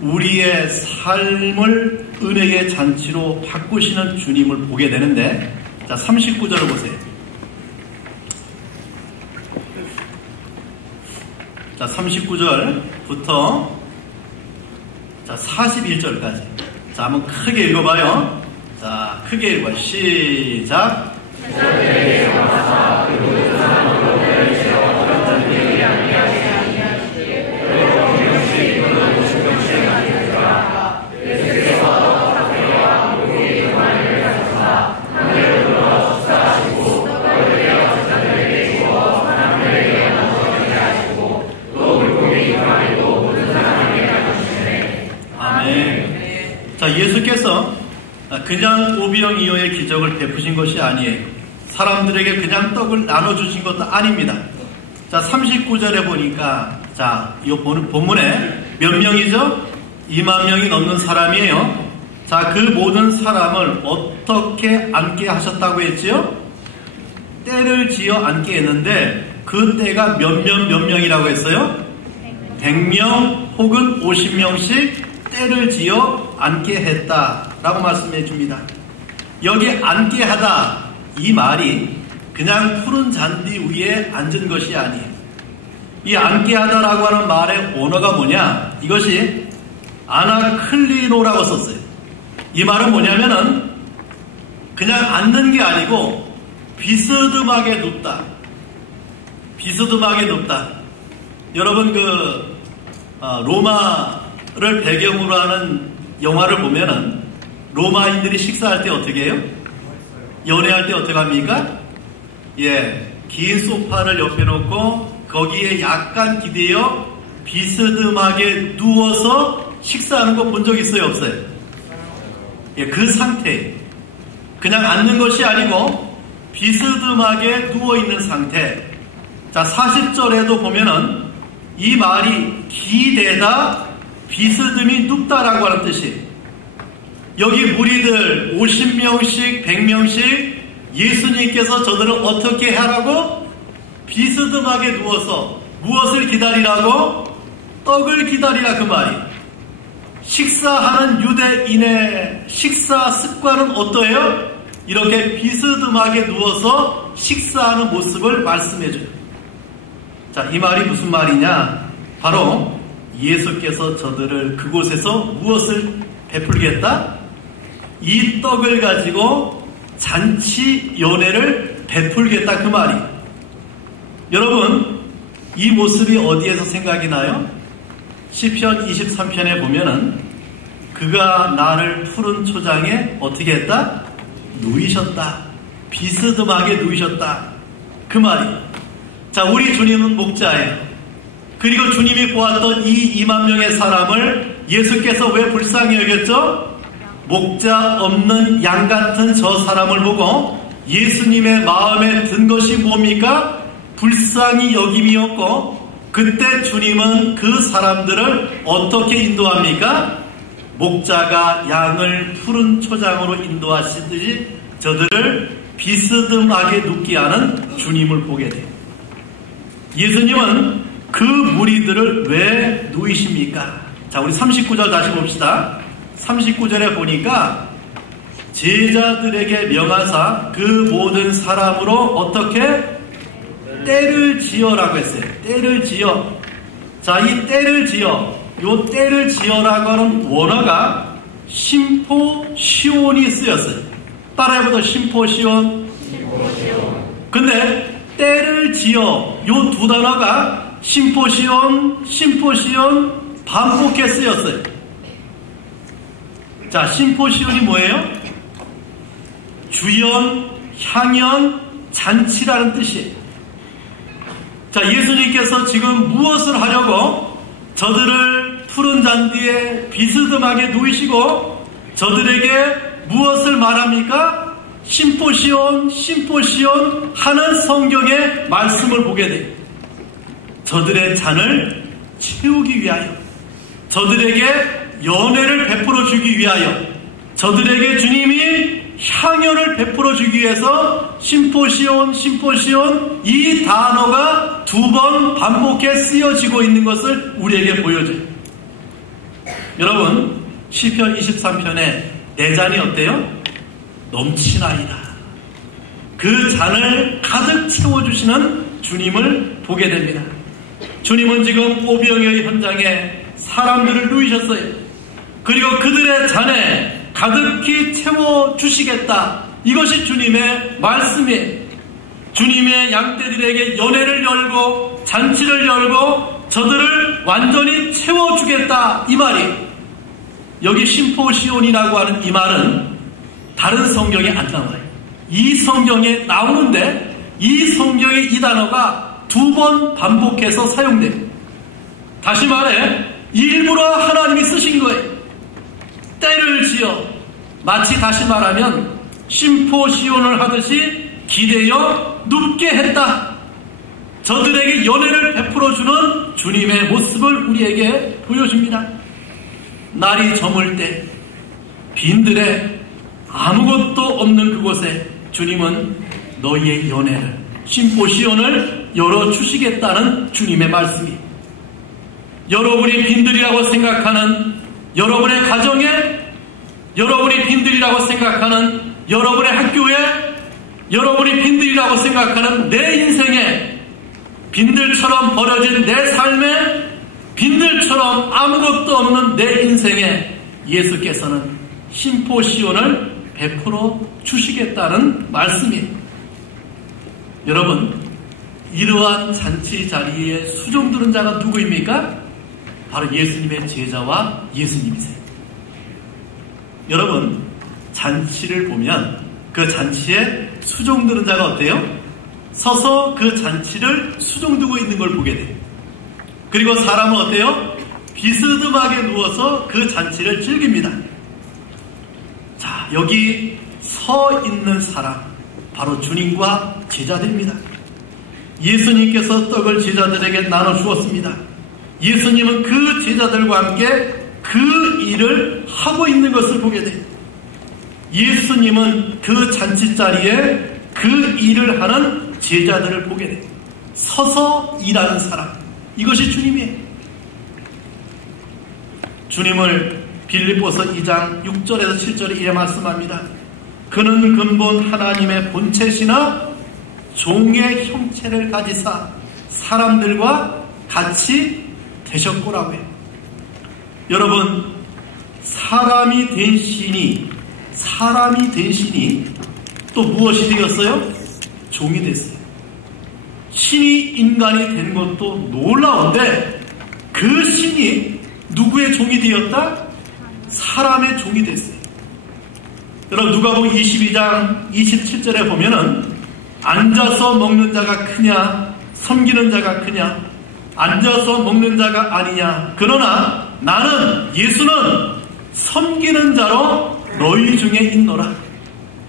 우리의 삶을 은혜의 잔치로 바꾸시는 주님을 보게 되는데, 자, 39절을 보세요. 자, 39절부터 자, 41절까지. 자, 한번 크게 읽어봐요. 자, 크게 읽어요. 시작. 자, 예수께서 그냥 오병이어의 기적을 베푸신 것이 아니에요. 사람들에게 그냥 떡을 나눠주신 것도 아닙니다. 자, 39절에 보니까, 자, 이 본문에 몇 명이죠? 2만 명이 넘는 사람이에요. 자, 그 모든 사람을 어떻게 앉게 하셨다고 했지요? 때를 지어 앉게 했는데, 그 때가 몇 명이라고 했어요? 100명 혹은 50명씩 때를 지어 앉게 했다라고 말씀해 줍니다. 여기 앉게 하다, 이 말이 그냥 푸른 잔디 위에 앉은 것이 아니에요. 이 앉게 하다라고 하는 말의 언어가 뭐냐? 이것이 아나클리노라고 썼어요. 이 말은 뭐냐면은 그냥 앉는 게 아니고 비스듬하게 눕다. 비스듬하게 눕다. 여러분, 로마를 배경으로 하는 영화를 보면은 로마인들이 식사할 때 어떻게 해요? 연애할 때 어떻게 합니까? 예, 긴 소파를 옆에 놓고 거기에 약간 기대어 비스듬하게 누워서 식사하는 거 본 적 있어요, 없어요? 예, 그 상태. 그냥 앉는 것이 아니고 비스듬하게 누워있는 상태. 자, 40절에도 보면은 이 말이 기대다, 비스듬히 눕다라고 하는 뜻이에요. 여기 무리들 50명씩 100명씩 예수님께서 저들을 어떻게 하라고? 비스듬하게 누워서 무엇을 기다리라고? 떡을 기다리라, 그 말이. 식사하는 유대인의 식사 습관은 어떠해요? 이렇게 비스듬하게 누워서 식사하는 모습을 말씀해줘요. 자, 이 말이 무슨 말이냐? 바로 예수께서 저들을 그곳에서 무엇을 베풀겠다? 이 떡을 가지고 잔치 연회를 베풀겠다, 그 말이. 여러분, 이 모습이 어디에서 생각이 나요? 시편 23편에 보면은 그가 나를 푸른 초장에 어떻게 했다? 누이셨다. 비스듬하게 누이셨다, 그 말이. 자, 우리 주님은 목자예요. 그리고 주님이 보았던 이 2만 명의 사람을 예수께서 왜 불쌍히 여겼죠? 목자 없는 양 같은 저 사람을 보고 예수님의 마음에 든 것이 뭡니까? 불쌍히 여김이었고, 그때 주님은 그 사람들을 어떻게 인도합니까? 목자가 양을 푸른 초장으로 인도하시듯이 저들을 비스듬하게 눕게 하는 주님을 보게 돼요. 예수님은 그 무리들을 왜 누이십니까? 자, 우리 39절 다시 봅시다. 39절에 보니까 제자들에게 명하사 그 모든 사람으로 어떻게? 때를 지어라고 했어요. 때를 지어. 자, 이 때를 지어. 요 때를 지어라고 하는 원어가 심포시온이 쓰였어요. 따라해보자. 심포시온. 근데 때를 지어 요 두 단어가 심포시온 반복해 쓰였어요. 자, 심포시온이 뭐예요? 주연, 향연, 잔치라는 뜻이에요. 자, 예수님께서 지금 무엇을 하려고 저들을 푸른 잔디에 비스듬하게 누이시고 저들에게 무엇을 말합니까? 심포시온 하는 성경의 말씀을 보게 돼요. 저들의 잔을 채우기 위하여, 저들에게 연회를 베풀어 주기 위하여, 저들에게 주님이 향연을 베풀어 주기 위해서 심포시온 이 단어가 두 번 반복해 쓰여지고 있는 것을 우리에게 보여줘요. 여러분, 시편 23편에 내 잔이 어때요? 넘치나이다. 그 잔을 가득 채워주시는 주님을 보게 됩니다. 주님은 지금 오병이의 현장에 사람들을 누이셨어요. 그리고 그들의 잔에 가득히 채워주시겠다. 이것이 주님의 말씀이에요. 주님의 양떼들에게 연회를 열고 잔치를 열고 저들을 완전히 채워주겠다. 이 말이, 여기 심포시온이라고 하는 이 말은 다른 성경에 안 나와요. 이 성경에 나오는데 이 성경의 이 단어가 두 번 반복해서 사용돼요. 다시 말해 일부러 하나님이 쓰신 거예요. 때를 지어, 마치 다시 말하면 심포시온을 하듯이 기대어 눕게 했다. 저들에게 연회를 베풀어주는 주님의 모습을 우리에게 보여줍니다. 날이 저물 때 빈들에 아무것도 없는 그곳에 주님은 너희의 연회를, 심포시온을 열어주시겠다는 주님의 말씀이, 여러분이 빈들이라고 생각하는 여러분의 가정에, 여러분이 빈들이라고 생각하는 여러분의 학교에, 여러분이 빈들이라고 생각하는 내 인생에, 빈들처럼 버려진 내 삶에, 빈들처럼 아무것도 없는 내 인생에 예수께서는 심포시온을 베풀어 주시겠다는 말씀이에요. 여러분, 이러한 잔치 자리에 수종 두른 자가 누구입니까? 바로 예수님의 제자와 예수님이세요. 여러분, 잔치를 보면 그 잔치에 수종 두른 자가 어때요? 서서 그 잔치를 수종 두고 있는 걸 보게 돼요. 그리고 사람은 어때요? 비스듬하게 누워서 그 잔치를 즐깁니다. 자, 여기 서 있는 사람, 바로 주님과 제자들입니다. 예수님께서 떡을 제자들에게 나눠주었습니다. 예수님은 그 제자들과 함께 그 일을 하고 있는 것을 보게 돼요. 예수님은 그 잔치자리에 그 일을 하는 제자들을 보게 돼요. 서서 일하는 사람, 이것이 주님이에요. 주님을 빌립보서 2장 6절에서 7절에 이렇게 말씀합니다. 그는 근본 하나님의 본체시나 종의 형체를 가지사 사람들과 같이 되셨고라고 해요. 여러분, 사람이 된 신이 또 무엇이 되었어요? 종이 됐어요. 신이 인간이 된 것도 놀라운데 그 신이 누구의 종이 되었다? 사람의 종이 됐어요. 여러분, 누가복음 22장 27절에 보면은 앉아서 먹는 자가 크냐 섬기는 자가 크냐, 앉아서 먹는 자가 아니냐, 그러나 나는, 예수는 섬기는 자로 너희 중에 있노라.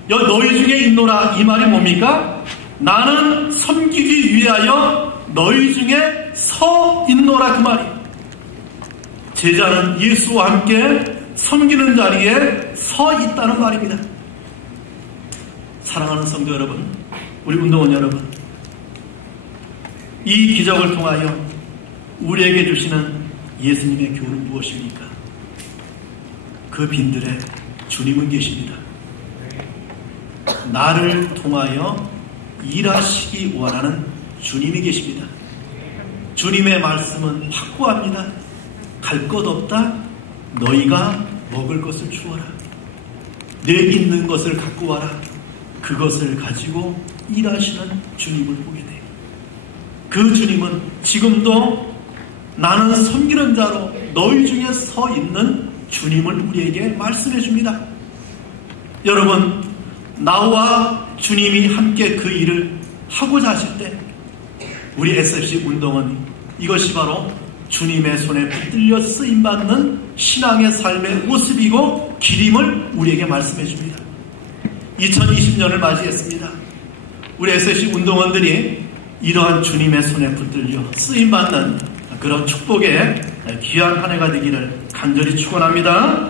너희 중에 있노라, 이 말이 뭡니까? 나는 섬기기 위하여 너희 중에 서 있노라, 그 말이. 제자는 예수와 함께 섬기는 자리에 서 있다는 말입니다. 사랑하는 성도 여러분, 우리 운동원 여러분, 이 기적을 통하여 우리에게 주시는 예수님의 교훈은 무엇입니까? 그 빈들에 주님은 계십니다. 나를 통하여 일하시기 원하는 주님이 계십니다. 주님의 말씀은 확고합니다. 갈 것 없다. 너희가 먹을 것을 주어라. 내 있는 것을 갖고 와라. 그것을 가지고 일하시는 주님을 보게 돼요. 그 주님은 지금도 나는 섬기는 자로 너희 중에 서 있는 주님을 우리에게 말씀해 줍니다. 여러분, 나와 주님이 함께 그 일을 하고자 하실 때 우리 SFC 운동은 이것이 바로 주님의 손에 붙들려 쓰임받는 신앙의 삶의 모습이고 길임을 우리에게 말씀해 줍니다. 2020년을 맞이했습니다. 우리 SFC 운동원들이 이러한 주님의 손에 붙들려 쓰임받는 그런 축복의 귀한 한 해가 되기를 간절히 축원합니다.